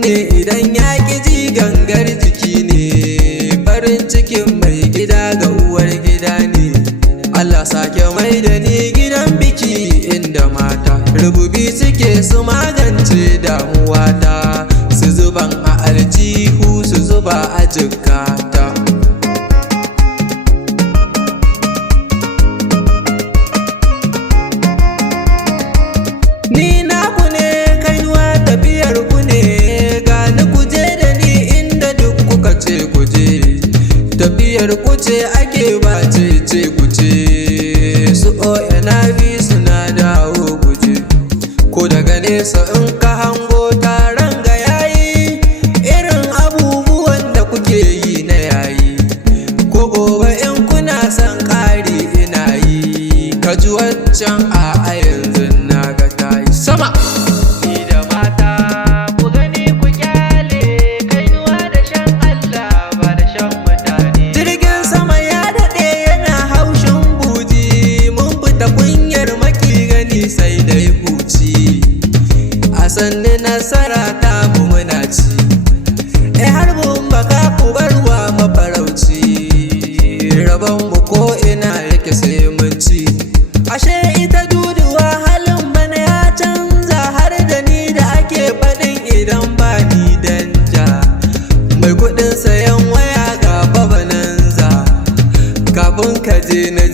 kunne idan ya ƙi ji gangar jiki ne. Farin cikin mai gida ga uwar gida ne. Allah sake mai da ni gidan biki inda mata rububi suke su magance damuwata, su zuban a aljihu su zuba a jikata. Ni naku ne kainuwa tafiyar ku ne, gani kuje da ni inda duk kuka ce kuje. Tafiyar ku ce ake ba ce kuce, su ONV suna dawo guje. Ko daga nesa in ka hango taron ga yayi, irin abubuwan da kuke yi na yayi. Ko gobe in kuna son ƙari ina yi, ka ji waccan a yanzu na ga tayi sama. Ni da mata ku gani ku kyale, kainuwa da shan Allah ba da shan mutane. Jirgin sama ya daɗe yana haushin buji, mun fita kunyar maki gani sai dai huci. A sanni nasara ta mu muna ci, harbin baka ku barwa mafarauci. Rabon mu ko ina yake sai mun ci. Ashe ita duduwa halin bana ya canza, har da ni da ake faɗin idan ba ni danja. Mai kuɗin sayan waya ga babananza, kafin ka je na